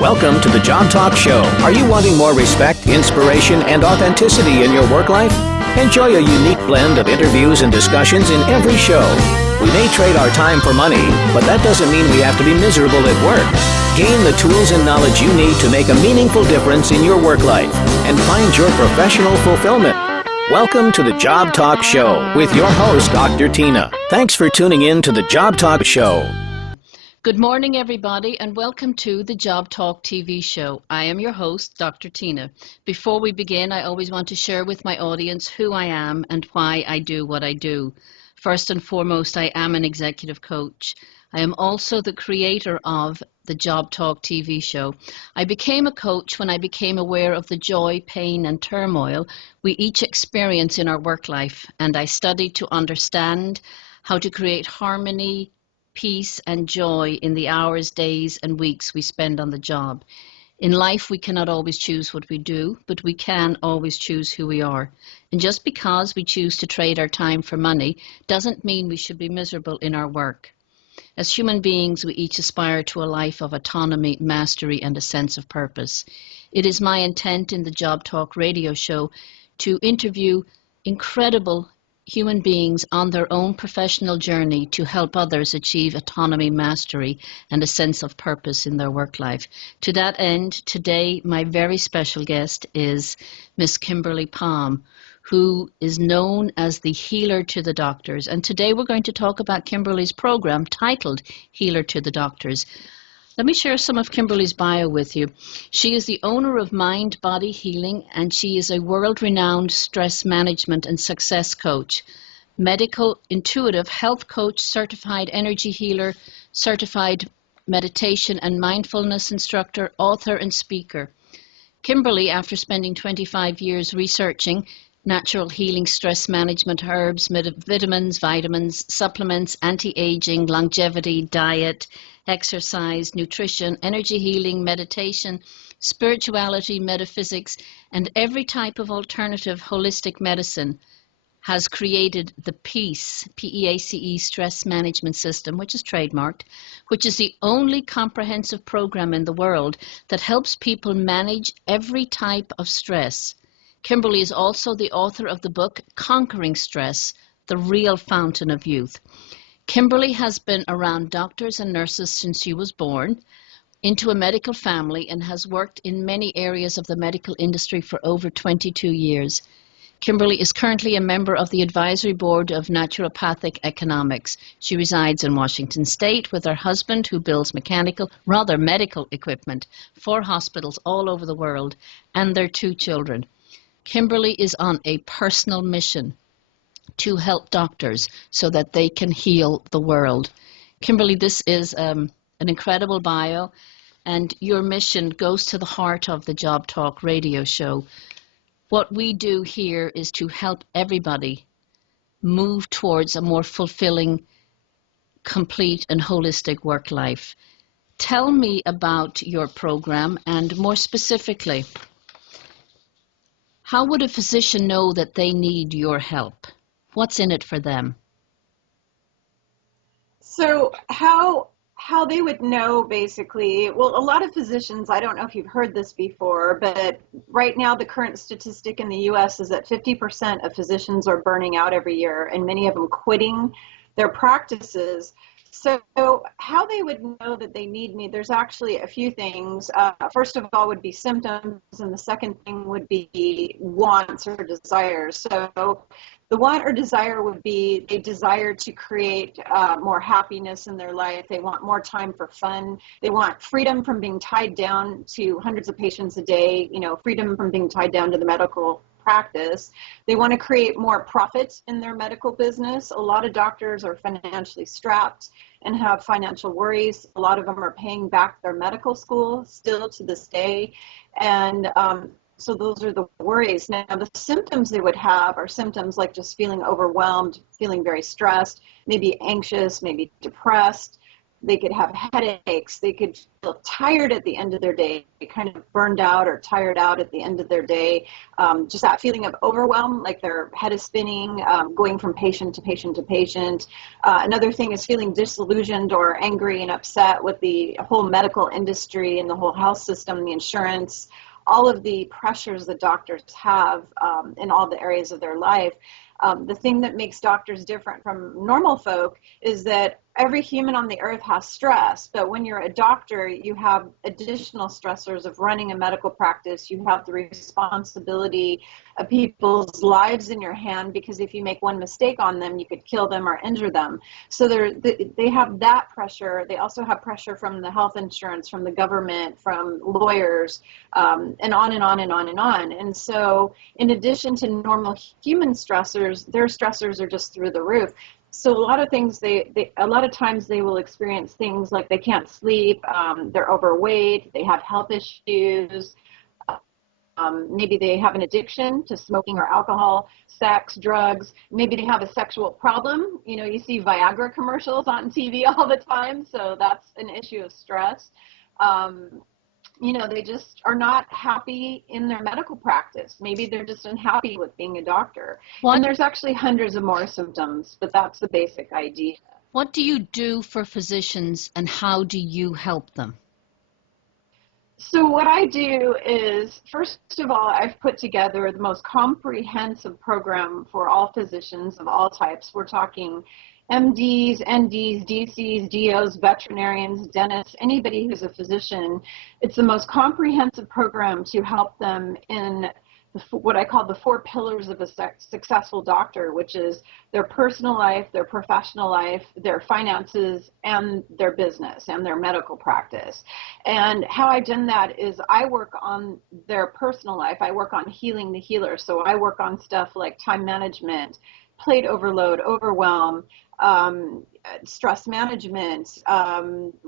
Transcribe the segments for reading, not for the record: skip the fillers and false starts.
Welcome to the Job Talk Show. Are you wanting more respect, inspiration, and authenticity in your work life? Enjoy a unique blend of interviews and discussions in every show. We may trade our time for money, but that doesn't mean we have to be miserable at work. Gain the tools and knowledge you need to make a meaningful difference in your work life and find your professional fulfillment. Welcome to the Job Talk Show with your host, Dr. Tina. Thanks for tuning in to the Job Talk Show. Good morning, everybody, and welcome to the Job Talk TV show. I am your host, Dr. Tina. Before we begin, I always want to share with my audience who I am and why I do what I do. First and foremost, I am an executive coach. I am also the creator of the Job Talk TV show. I became a coach when I became aware of the joy, pain, and turmoil we each experience in our work life, and I studied to understand how to create harmony, peace, and joy in the hours, days, and weeks we spend on the job. In life, we cannot always choose what we do, but we can always choose who we are. And just because we choose to trade our time for money doesn't mean we should be miserable in our work. As human beings, we each aspire to a life of autonomy, mastery, and a sense of purpose. It is my intent in the Job Talk radio show to interview incredible human beings on their own professional journey to help others achieve autonomy, mastery, and a sense of purpose in their work life. To that end, today, my very special guest is Miss Kimberly Palm, who is known as the Healer to the Doctors. And today we're going to talk about Kimberly's program titled Healer to the Doctors. Let me share some of Kimberly's bio with you. She is the owner of Mind Body Healing, and she is a world-renowned stress management and success coach, medical intuitive health coach, certified energy healer, certified meditation and mindfulness instructor, author, and speaker. Kimberly, after spending 25 years researching natural healing, stress management, herbs, vitamins, supplements, anti-aging, longevity, diet, exercise, nutrition, energy healing, meditation, spirituality, metaphysics, and every type of alternative holistic medicine, has created the PEACE, P-E-A-C-E, stress management system, which is trademarked, which is the only comprehensive program in the world that helps people manage every type of stress. Kimberly is also the author of the book Conquering Stress, The Real Fountain of Youth. Kimberly has been around doctors and nurses since she was born, into a medical family, and has worked in many areas of the medical industry for over 22 years. Kimberly is currently a member of the advisory board of naturopathic economics. She resides in Washington State with her husband, who builds medical equipment for hospitals all over the world, and their 2 children. Kimberly is on a personal mission to help doctors so that they can heal the world. Kimberly, this is an incredible bio, and your mission goes to the heart of the Job Talk radio show. What we do here is to help everybody move towards a more fulfilling, complete, and holistic work life. Tell me about your program, and more specifically, how would a physician know that they need your help? What's in it for them? So how they would know, basically, well, a lot of physicians, I don't know if you've heard this before, but right now the current statistic in the U.S. is that 50% of physicians are burning out every year, and many of them quitting their practices. So how they would know that they need me, there's actually a few things. First of all would be symptoms, and the second thing would be wants or desires. So the want or desire would be they desire to create more happiness in their life. They want more time for fun. They want freedom from being tied down to hundreds of patients a day, freedom from being tied down to the medical practice. They want to create more profit in their medical business. A lot of doctors are financially strapped and have financial worries. A lot of them are paying back their medical school still to this day. And so those are the worries. Now, the symptoms they would have are symptoms like just feeling overwhelmed, feeling very stressed, maybe anxious, maybe depressed, They could have headaches. They could feel tired at the end of their day, kind of burned out or tired out at the end of their day. Just that feeling of overwhelm, like their head is spinning, going from patient to patient to patient. Another thing is feeling disillusioned or angry and upset with the whole medical industry and the whole health system, the insurance, all of the pressures that doctors have in all the areas of their life. The thing that makes doctors different from normal folk is that every human on the earth has stress, but when you're a doctor, you have additional stressors of running a medical practice. You have the responsibility of people's lives in your hand, because if you make one mistake on them, you could kill them or injure them. So they have that pressure. They also have pressure from the health insurance, from the government, from lawyers, and on and on and on and on. And so in addition to normal human stressors, their stressors are just through the roof. So a lot of things, a lot of times they will experience things like they can't sleep, they're overweight, they have health issues, maybe they have an addiction to smoking or alcohol, sex, drugs, maybe they have a sexual problem. You know, you see Viagra commercials on TV all the time, so that's an issue of stress. You know, they just are not happy in their medical practice. Maybe they're just unhappy with being a doctor. And there's actually hundreds of more symptoms, but that's the basic idea. What do you do for physicians, and how do you help them? So what I do is, first of all, I've put together the most comprehensive program for all physicians of all types. We're talking MDs, NDs, DCs, DOs, veterinarians, dentists, anybody who's a physician. It's the most comprehensive program to help them in what I call the 4 pillars of a successful doctor, which is their personal life, their professional life, their finances, and their business and their medical practice. And how I've done that is I work on their personal life. I work on healing the healer. So I work on stuff like time management, plate overload, overwhelm, stress management.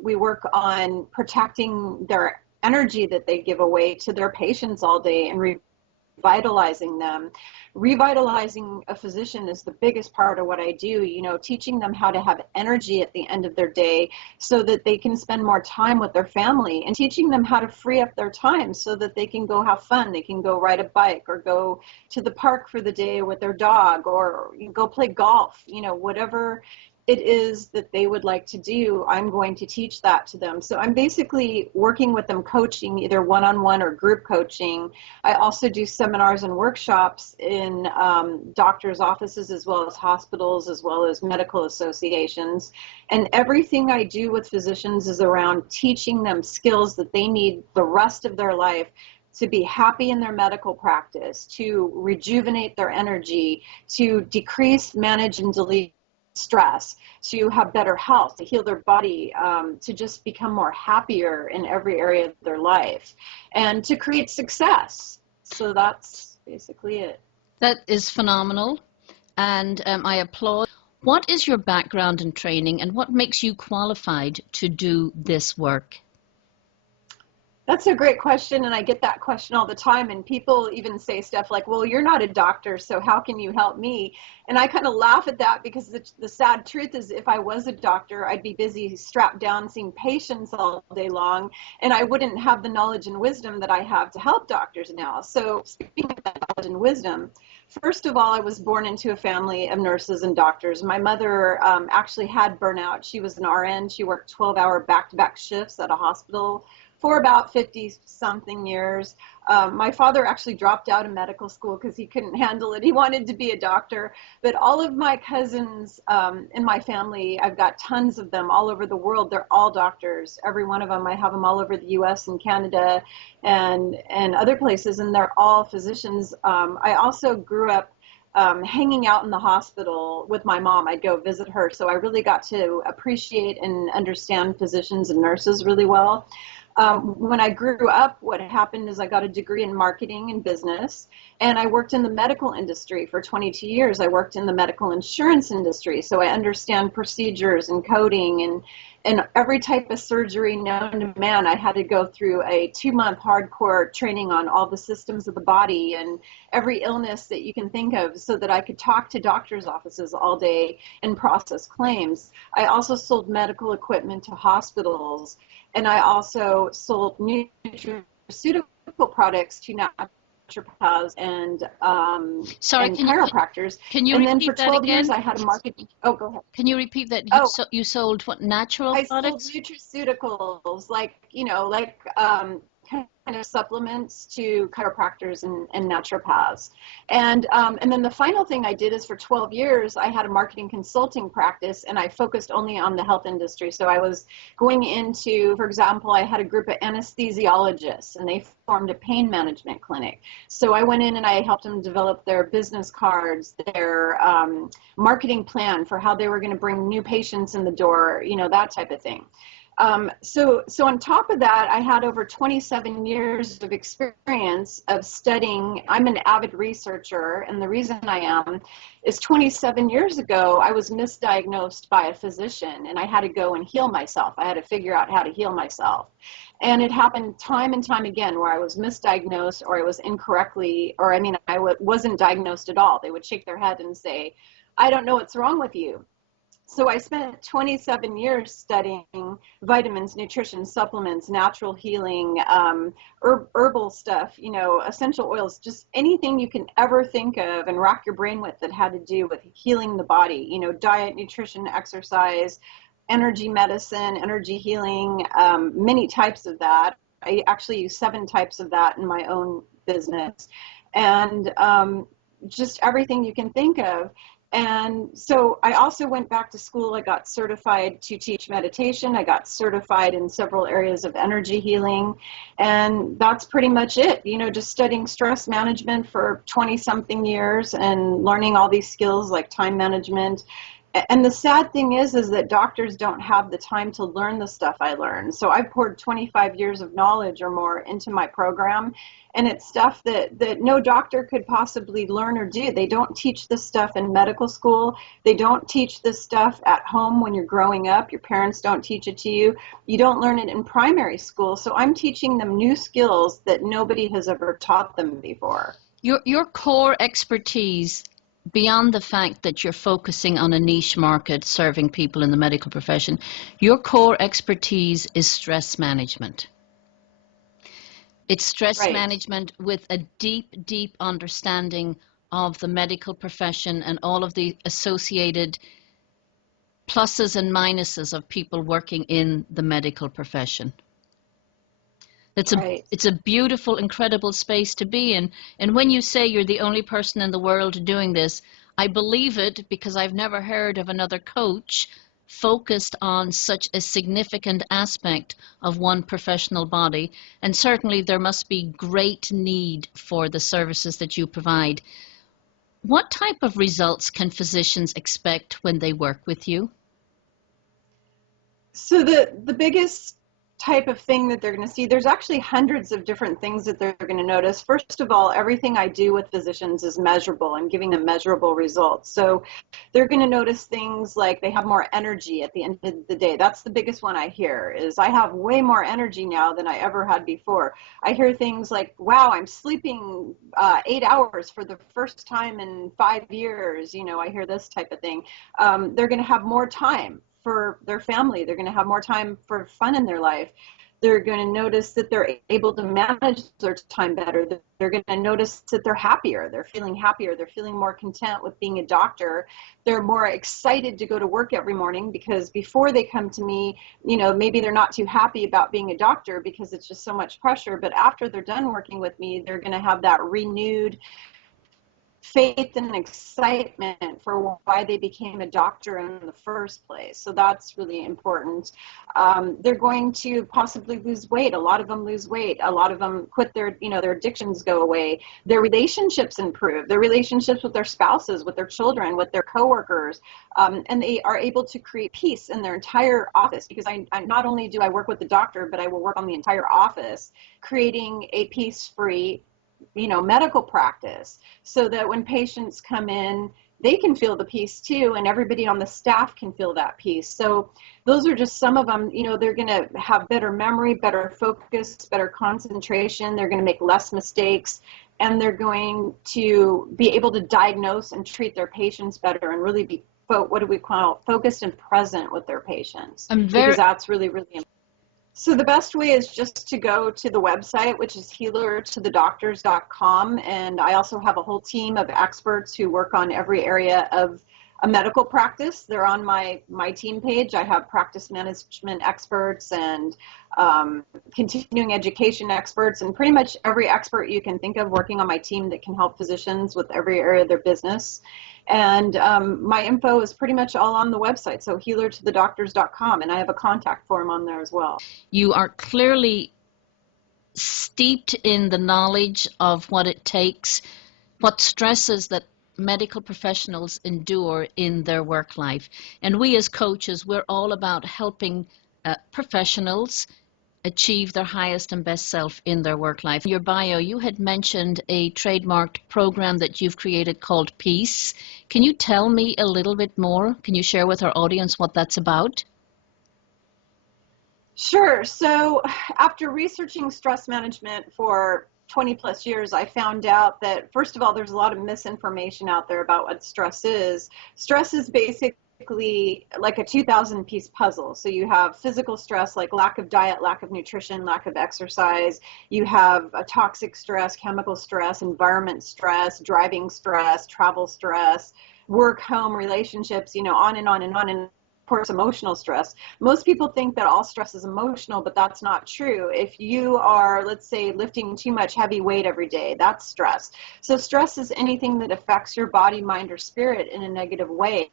We work on protecting their energy that they give away to their patients all day and revitalizing them. Revitalizing a physician is the biggest part of what I do, you know, teaching them how to have energy at the end of their day so that they can spend more time with their family, and teaching them how to free up their time so that they can go have fun. They can go ride a bike or go to the park for the day with their dog, or go play golf, you know, whatever it is that they would like to do, I'm going to teach that to them. So I'm basically working with them, coaching, either one-on-one or group coaching. I also do seminars and workshops in doctors' offices, as well as hospitals, as well as medical associations. And everything I do with physicians is around teaching them skills that they need the rest of their life to be happy in their medical practice, to rejuvenate their energy, to decrease, manage, and delete stress, to have better health, to heal their body, to just become more happier in every area of their life, and to create success. So that's basically it. That is phenomenal, and I applaud. What is your background and training, and what makes you qualified to do this work? That's a great question, and I get that question all the time, and people even say stuff like, well, you're not a doctor, so how can you help me? And I kind of laugh at that, because the sad truth is, if I was a doctor, I'd be busy strapped down seeing patients all day long, and I wouldn't have the knowledge and wisdom that I have to help doctors now. So speaking of that knowledge and wisdom, first of all, I was born into a family of nurses and doctors. My mother actually had burnout. She was an RN. She worked 12-hour back-to-back shifts at a hospital for about 50-something years. My father actually dropped out of medical school because he couldn't handle it. He wanted to be a doctor. But all of my cousins in my family, I've got tons of them all over the world. They're all doctors. Every one of them. I have them all over the U.S. and Canada and other places, and they're all physicians. I also grew up hanging out in the hospital with my mom. I'd go visit her. So I really got to appreciate and understand physicians and nurses really well. When I grew up, what happened is I got a degree in marketing and business, and I worked in the medical industry for 22 years. I worked in the medical insurance industry, so I understand procedures and coding and every type of surgery known to man. I had to go through a 2-month hardcore training on all the systems of the body and every illness that you can think of so that I could talk to doctors' offices all day and process claims. I also sold medical equipment to hospitals, and I also sold nutraceutical products to naturopaths and chiropractors. Can you and then repeat for that 12 again? years, I had a marketing. Oh, go ahead. Can you repeat that? You sold what, natural products? I sold nutraceuticals, like, kind of supplements to chiropractors and naturopaths. And then the final thing I did is for 12 years, I had a marketing consulting practice, and I focused only on the health industry. So I was going into, for example, I had a group of anesthesiologists, and they formed a pain management clinic. So I went in and I helped them develop their business cards, their marketing plan for how they were going to bring new patients in the door, that type of thing. So on top of that, I had over 27 years of experience of studying. I'm an avid researcher, and the reason I am is 27 years ago, I was misdiagnosed by a physician, and I had to go and heal myself. I had to figure out how to heal myself. And it happened time and time again where I was misdiagnosed, or I was incorrectly, or I wasn't diagnosed at all. They would shake their head and say, "I don't know what's wrong with you." So I spent 27 years studying vitamins, nutrition, supplements, natural healing, herbal stuff, essential oils, just anything you can ever think of and rack your brain with that had to do with healing the body, diet, nutrition, exercise, energy medicine, energy healing, many types of that. I actually use 7 types of that in my own business, and just everything you can think of. And so I also went back to school. I got certified to teach meditation. I got certified in several areas of energy healing. And that's pretty much it, just studying stress management for 20 something years and learning all these skills like time management. And the sad thing is that doctors don't have the time to learn the stuff I learned. So I poured 25 years of knowledge or more into my program. And it's stuff that no doctor could possibly learn or do. They don't teach this stuff in medical school. They don't teach this stuff at home when you're growing up. Your parents don't teach it to you. You don't learn it in primary school. So I'm teaching them new skills that nobody has ever taught them before. Your core expertise, beyond the fact that you're focusing on a niche market serving people in the medical profession, your core expertise is stress management. It's stress management with a deep, deep understanding of the medical profession and all of the associated pluses and minuses of people working in the medical profession. It's a beautiful, incredible space to be in. And when you say you're the only person in the world doing this, I believe it, because I've never heard of another coach focused on such a significant aspect of one professional body. And certainly there must be great need for the services that you provide. What type of results can physicians expect when they work with you? So the biggest type of thing that they're going to see, there's actually hundreds of different things that they're going to notice. First of all, everything I do with physicians is measurable. I'm giving them measurable results. So they're going to notice things like they have more energy at the end of the day. That's the biggest one I hear, is I have way more energy now than I ever had before. I hear things like, wow, I'm sleeping 8 hours for the first time in 5 years. I hear this type of thing. They're going to have more time for their family. They're going to have more time for fun in their life. They're going to notice that they're able to manage their time better. They're going to notice that they're happier. They're feeling happier. They're feeling more content with being a doctor. They're more excited to go to work every morning, because before they come to me, maybe they're not too happy about being a doctor because it's just so much pressure. But after they're done working with me, they're going to have that renewed faith and excitement for why they became a doctor in the first place. So that's really important. They're going to possibly lose weight. A lot of them lose weight. A lot of them quit their addictions go away. Their relationships improve. Their relationships with their spouses, with their children, with their coworkers. And they are able to create peace in their entire office, because I not only do I work with the doctor, but I will work on the entire office, creating a peace-free medical practice, so that when patients come in, they can feel the peace too, and everybody on the staff can feel that peace. So those are just some of them. They're going to have better memory, better focus, better concentration. They're going to make less mistakes, and they're going to be able to diagnose and treat their patients better and really be, what do we call, focused and present with their patients. Because that's really, really important. So the best way is just to go to the website, which is healertothedoctors.com. And I also have a whole team of experts who work on every area of a medical practice. They're on my team page. I have practice management experts and continuing education experts, and pretty much every expert you can think of working on my team that can help physicians with every area of their business. And my info is pretty much all on the website, so healertothedoctors.com, and I have a contact form on there as well. You are clearly steeped in the knowledge of what it takes, what stresses that medical professionals endure in their work life. And we as coaches, we're all about helping professionals achieve their highest and best self in their work life. In your bio, you had mentioned a trademarked program that you've created called Peace. Can you tell me a little bit more? Can you share with our audience what that's about? Sure. So after researching stress management for 20 plus years, I found out that, first of all, there's a lot of misinformation out there about what stress is. Stress is basically like a 2,000 piece puzzle. So you have physical stress, like lack of diet, lack of nutrition, lack of exercise. You have a toxic stress, chemical stress, environment stress, driving stress, travel stress, work, home, relationships, on and on and on. And of course, emotional stress. Most people think that all stress is emotional, but that's not true. If you are, let's say, lifting too much heavy weight every day, that's stress. So stress is anything that affects your body, mind, or spirit in a negative way.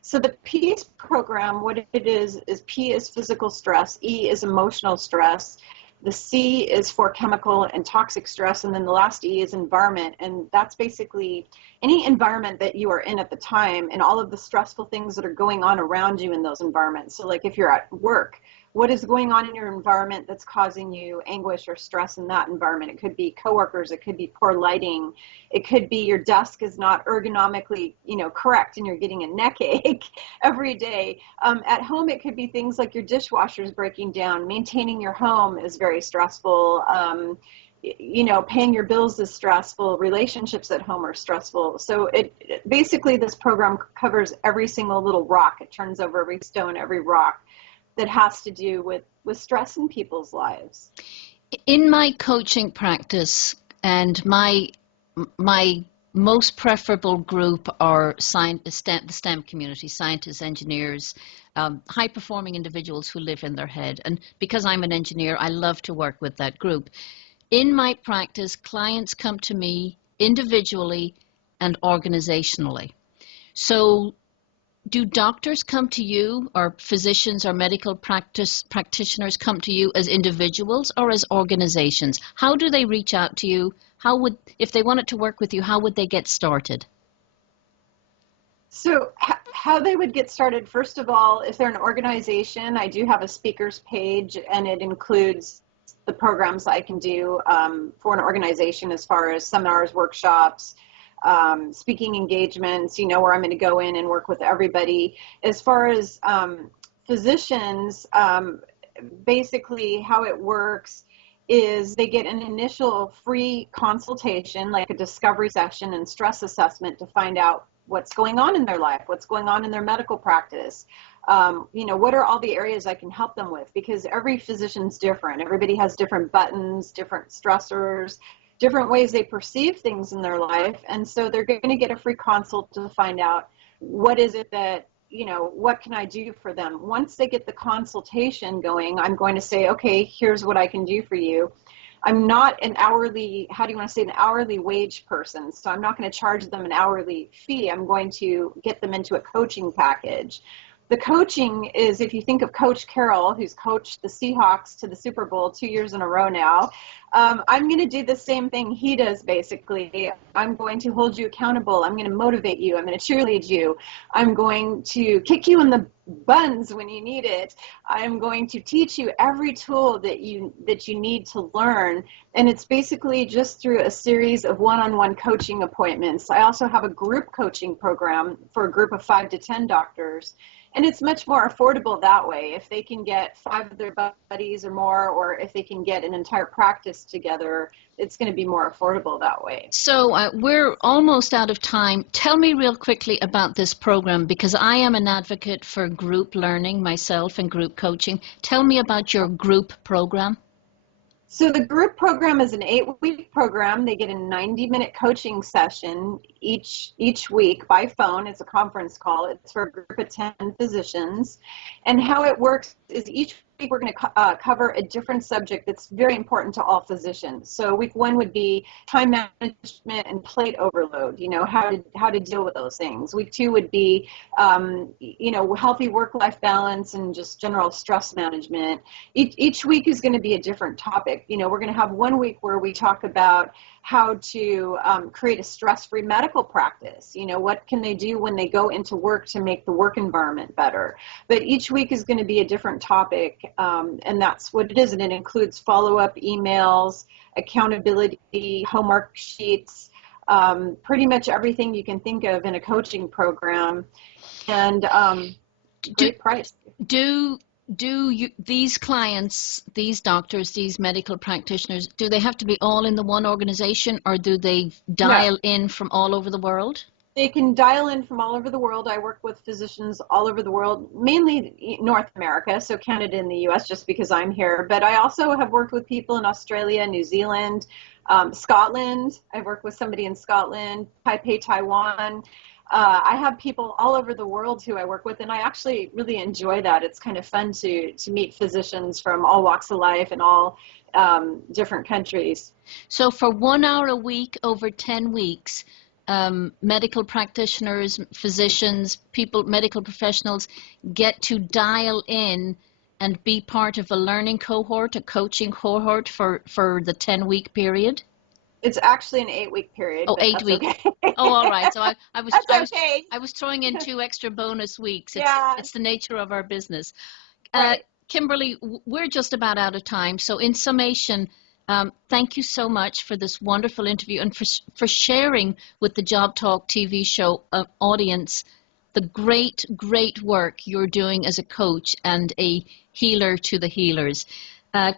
So the Peace program, what it is P is physical stress, E is emotional stress, the C is for chemical and toxic stress, and then the last E is environment. And that's basically any environment that you are in at the time and all of the stressful things that are going on around you in those environments. So like if you're at work, what is going on in your environment that's causing you anguish or stress in that environment? It could be coworkers, it could be poor lighting, it could be your desk is not ergonomically, correct, and you're getting a neck ache every day. At home, it could be things like your dishwasher's breaking down. Maintaining your home is very stressful. Paying your bills is stressful. Relationships at home are stressful. So basically this program covers every single little rock. It turns over every stone, every rock that has to do with stress in people's lives. In my coaching practice, and my most preferable group are the STEM community, scientists, engineers, high-performing individuals who live in their head. And because I'm an engineer, I love to work with that group. In my practice, clients come to me individually and organizationally. So do doctors come to you, or physicians or medical practitioners come to you as individuals or as organizations? How do they reach out to you? If they wanted to work with you, how would they get started? So how they would get started, first of all, if they're an organization, I do have a speakers page, and it includes the programs I can do for an organization as far as seminars, workshops, speaking engagements, where I'm going to go in and work with everybody. As far as physicians, basically how it works is they get an initial free consultation, like a discovery session and stress assessment, to find out what's going on in their life, what's going on in their medical practice. What are all the areas I can help them with? Because every physician's different. Everybody has different buttons, different stressors, different ways they perceive things in their life. And so they're going to get a free consult to find out what is it that, what can I do for them? Once they get the consultation going, I'm going to say, okay, here's what I can do for you. I'm not an hourly, an hourly wage person. So I'm not going to charge them an hourly fee. I'm going to get them into a coaching package. The coaching is, if you think of Coach Carroll, who's coached the Seahawks to the Super Bowl 2 years in a row now, I'm going to do the same thing he does, basically. I'm going to hold you accountable. I'm going to motivate you. I'm going to cheerlead you. I'm going to kick you in the buns when you need it. I'm going to teach you every tool that you need to learn. And it's basically just through a series of one-on-one coaching appointments. I also have a group coaching program for a group of 5 to 10 doctors. And it's much more affordable that way. If they can get 5 of their buddies or more, or if they can get an entire practice together, it's going to be more affordable that way. So we're almost out of time. Tell me real quickly about this program, because I am an advocate for group learning myself and group coaching. Tell me about your group program. So the group program is an 8-week program. They get a 90-minute coaching session each week by phone. It's a conference call. It's for a group of 10 physicians. And how it works is each week we're going to cover a different subject that's very important to all physicians. So week 1 would be time management and plate overload, how to deal with those things. Week 2 would be, healthy work-life balance and just general stress management. Each week is going to be a different topic. We're going to have 1 week where we talk about how to create a stress-free medical practice. What can they do when they go into work to make the work environment better? But each week is going to be a different topic, and that's what it is. And it includes follow-up emails, accountability, homework sheets, pretty much everything you can think of in a coaching program, and great price. These clients, these doctors, these medical practitioners, do they have to be all in the one organization, or do they dial in from all over the world? They can dial in from all over the world. I work with physicians all over the world, mainly North America, so Canada and the US, just because I'm here. But I also have worked with people in Australia, New Zealand, Scotland. I've worked with somebody in Scotland, Taipei, Taiwan. I have people all over the world who I work with, and I actually really enjoy that. It's kind of fun to meet physicians from all walks of life and all different countries. So for 1 hour a week over 10 weeks, medical practitioners, physicians, medical professionals get to dial in and be part of a learning cohort, a coaching cohort for the 10-week period? It's actually an 8-week period. Oh, 8 weeks. Okay. Oh, all right. So I was throwing in 2 extra bonus weeks. It's the nature of our business. Right. Kimberly, we're just about out of time. So in summation, thank you so much for this wonderful interview and for sharing with the Job Talk TV show audience the great work you're doing as a coach and a healer to the healers.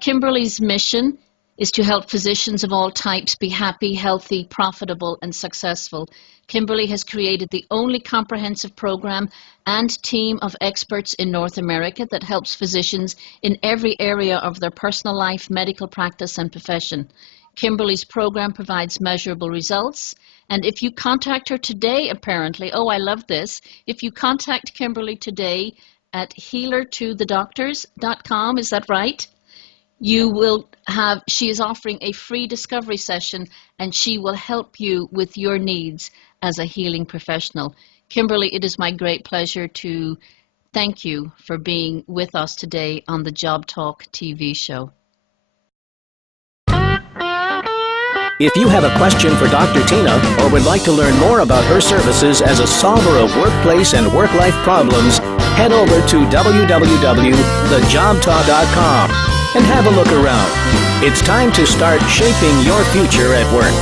Kimberly's mission is to help physicians of all types be happy, healthy, profitable, and successful. Kimberly has created the only comprehensive program and team of experts in North America that helps physicians in every area of their personal life, medical practice, and profession. Kimberly's program provides measurable results, and if you contact her today, apparently, oh, I love this, if you contact Kimberly today at healertothedoctors.com, is that right? She is offering a free discovery session, and she will help you with your needs as a healing professional. Kimberly, it is my great pleasure to thank you for being with us today on the Job Talk TV show. If you have a question for Dr. Tina or would like to learn more about her services as a solver of workplace and work-life problems, head over to www.thejobtalk.com and have a look around. It's time to start shaping your future at work.